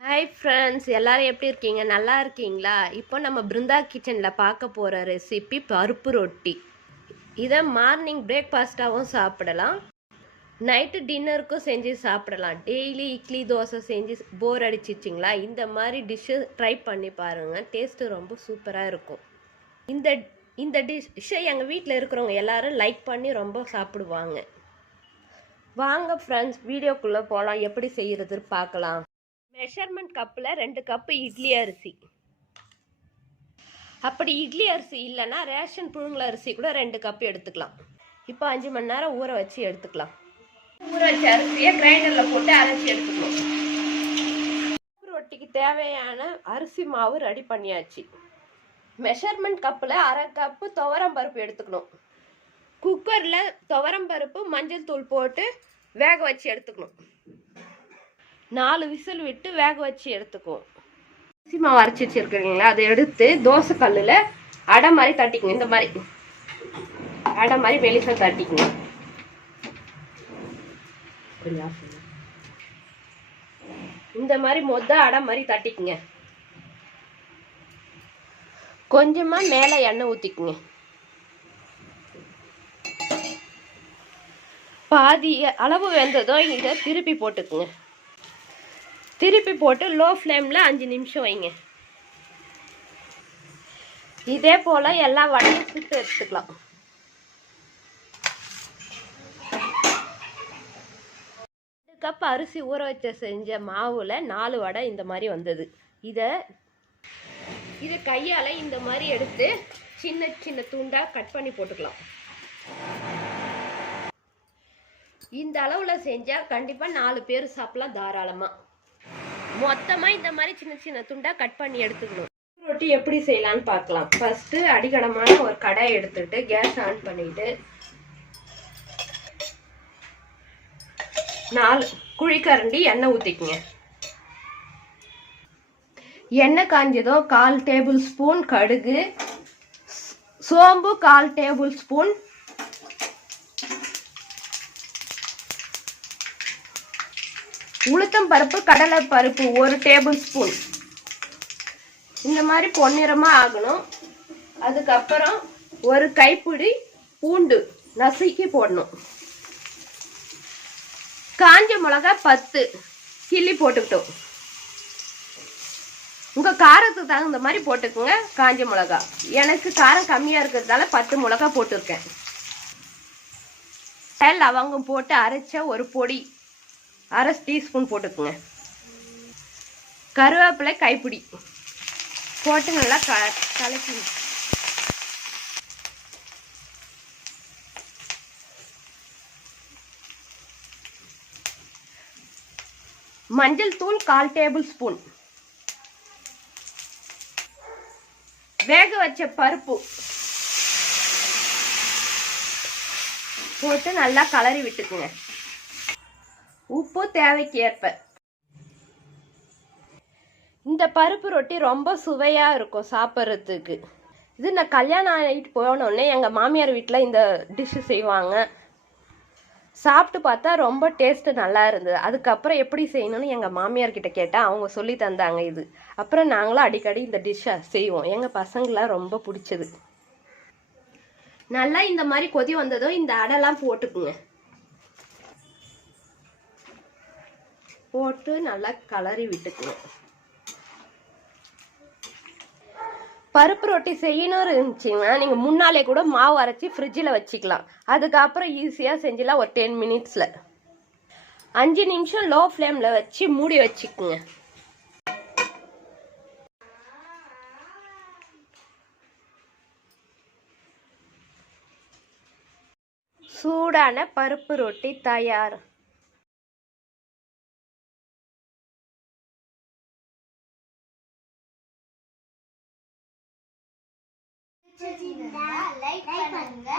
Hi friends எல்லோரும் எப்படி இருக்கீங்க? நல்லா இருக்கீங்களா? இப்போ நம்ம பிருந்தா கிச்சனில் பார்க்க போகிற ரெசிபி பருப்பு ரொட்டி. இதை மார்னிங் பிரேக்ஃபாஸ்ட்டாகவும் சாப்பிடலாம். நைட்டு டின்னருக்கும் செஞ்சு சாப்பிடலாம். டெய்லி இட்லி தோசை செஞ்சு போர் அடிச்சிச்சிங்களா இந்த மாதிரி டிஷ்ஷு ட்ரை பண்ணி பாருங்கள் டேஸ்ட்டு ரொம்ப சூப்பராக இருக்கும். இந்த இந்த டிஷ்ஷை எங்கள் வீட்டில் இருக்கிறவங்க எல்லாரும் லைக் பண்ணி ரொம்ப சாப்பிடுவாங்க. வாங்க ஃப்ரெண்ட்ஸ் வீடியோக்குள்ளே போகலாம் எப்படி செய்கிறதுன்னு பார்க்கலாம். மெஷர்மெண்ட் கப்பில் ரெண்டு கப்பு இட்லி அரிசி. அப்படி இட்லி அரிசி இல்லைன்னா ரேஷன் புழுங்கல் அரிசி கூட ரெண்டு கப்பு எடுத்துக்கலாம். இப்போ அஞ்சு மணி நேரம் ஊற வச்சு எடுத்துக்கலாம். ஊற வச்ச அரிசியை கிரைண்டரில் போட்டு அரைச்சி எடுத்துக்கணும் ரொட்டிக்கு தேவையான அரிசி மாவு ரெடி பண்ணியாச்சு. மெஷர்மெண்ட் கப்பில் அரை கப்பு துவரம் பருப்பு எடுத்துக்கணும். குக்கரில் துவரம் பருப்பு மஞ்சள் தூள் போட்டு வேக வச்சு எடுத்துக்கணும். நாலு விசில் விட்டு வேக வச்சு எடுத்துக்குவோம். அரிசி மாவு அரைச்சி வச்சுருக்குறீங்களா அதை எடுத்து தோசை கல்லில் அடை மாதிரி தட்டிக்கணும். இந்த மாதிரி. அடை மாதிரி வெளிச்சம் தட்டிக்கணும். இந்த மாதிரி மொத்த அடை மாதிரி தட்டிக்குங்க. கொஞ்சமாக மேலே எண்ணெய் ஊற்றிக்குங்க பாதி அளவு வெந்ததும் இதை திருப்பி போட்டுக்குங்க. திருப்பி போட்டு லோ ஃப்ளேமில் அஞ்சு நிமிஷம் வைங்க. இதே போல் எல்லா வடையும் சுட்டு எடுத்துக்கலாம். ரெண்டு கப் அரிசி ஊற வச்ச செஞ்ச மாவில் நாலு வடை இந்த மாதிரி வந்தது. இதை இது கையால் இந்த மாதிரி எடுத்து சின்ன சின்ன துண்டாக கட் பண்ணி போட்டுக்கலாம். இந்த அளவில் செஞ்சால் கண்டிப்பாக நாலு பேர் சாப்பிடலாம் தாராளமாக மொத்தமாக இந்த மாதிரி சின்ன சின்ன துண்டாக கட் பண்ணி எடுத்துக்கணும். ரொட்டி எப்படி செய்யலான்னு பார்க்கலாம். ஃபஸ்ட்டு அடிக்கடமான ஒரு கடாய் எடுத்துட்டு கேஸ் ஆன் பண்ணிட்டு நாலு குழிக்கரண்டி எண்ணெய் ஊற்றிக்குங்க எண்ணெய் காஞ்சதும் கால் டேபிள் ஸ்பூன் கடுகு சோம்பு கால் டேபிள் ஸ்பூன். உளுத்தம் பருப்பு கடலை பருப்பு ஒரு டேபிள் ஸ்பூன். இந்த மாதிரி பொன்னிறமாக ஆகணும். அதுக்கப்புறம் ஒரு கைப்பிடி பூண்டு நசுக்கி போடணும். காஞ்ச மிளகா பத்து. கிள்ளி போட்டுக்கிட்டோம். உங்கள் காரத்துக்கு தகுந்த மாதிரி போட்டுக்கோங்க காஞ்ச மிளகா. எனக்கு காரம் கம்மியாக இருக்கிறதால பத்து மிளகா போட்டிருக்கேன். லவங்கம் போட்டு அரைச்ச ஒரு பொடி அரை டீஸ்பூன் போட்டுக்குங்க. கருவேப்பிலை கைப்பிடி போட்டு நல்லா க கலக்கி மஞ்சள் தூள் கால் டேபிள் ஸ்பூன். வேக வச்ச பருப்பு போட்டு நல்லா கலரி விட்டுக்குங்க. உப்பு தேவைக்கு ஏற்ப இந்த பருப்பு ரொட்டி ரொம்ப சுவையாக இருக்கும் சாப்பிட்றதுக்கு. இது நான் கல்யாணம் ஆகிட்டு போனோடனே எங்கள் மாமியார் வீட்டில் இந்த டிஷ்ஷு செய்வாங்க. சாப்பிட்டு பார்த்தா ரொம்ப டேஸ்ட்டு நல்லா இருந்தது. அதுக்கப்புறம் எப்படி செய்யணும்னு எங்கள் மாமியார் கிட்ட கேட்டால் அவங்க சொல்லி தந்தாங்க இது. அப்புறம் நாங்களும் அடிக்கடி இந்த டிஷ்ஷை செய்வோம். எங்கள் பசங்களாம் ரொம்ப பிடிச்சது. நல்லா இந்த மாதிரி கொதி வந்ததும் இந்த அடைலாம் போட்டுக்குங்க. போட்டு நல்லா கலரி விட்டுக்குவோம் பருப்பு ரொட்டி செய்யணும் இருந்துச்சுன்னா நீங்கள் முன்னாலே கூட மாவு அரைச்சி ஃப்ரிட்ஜில் வச்சுக்கலாம். அதுக்கப்புறம் ஈஸியாக செஞ்சிடலாம் ஒரு டென் மினிட்ஸில் அஞ்சு நிமிஷம் லோ ஃப்ளேமில் வச்சு மூடி வச்சுக்குங்க. சூடான பருப்பு ரொட்டி தயார். பிடிச்சிருந்தா லைக் பண்ணுங்க ஷேர் பண்ணுங்க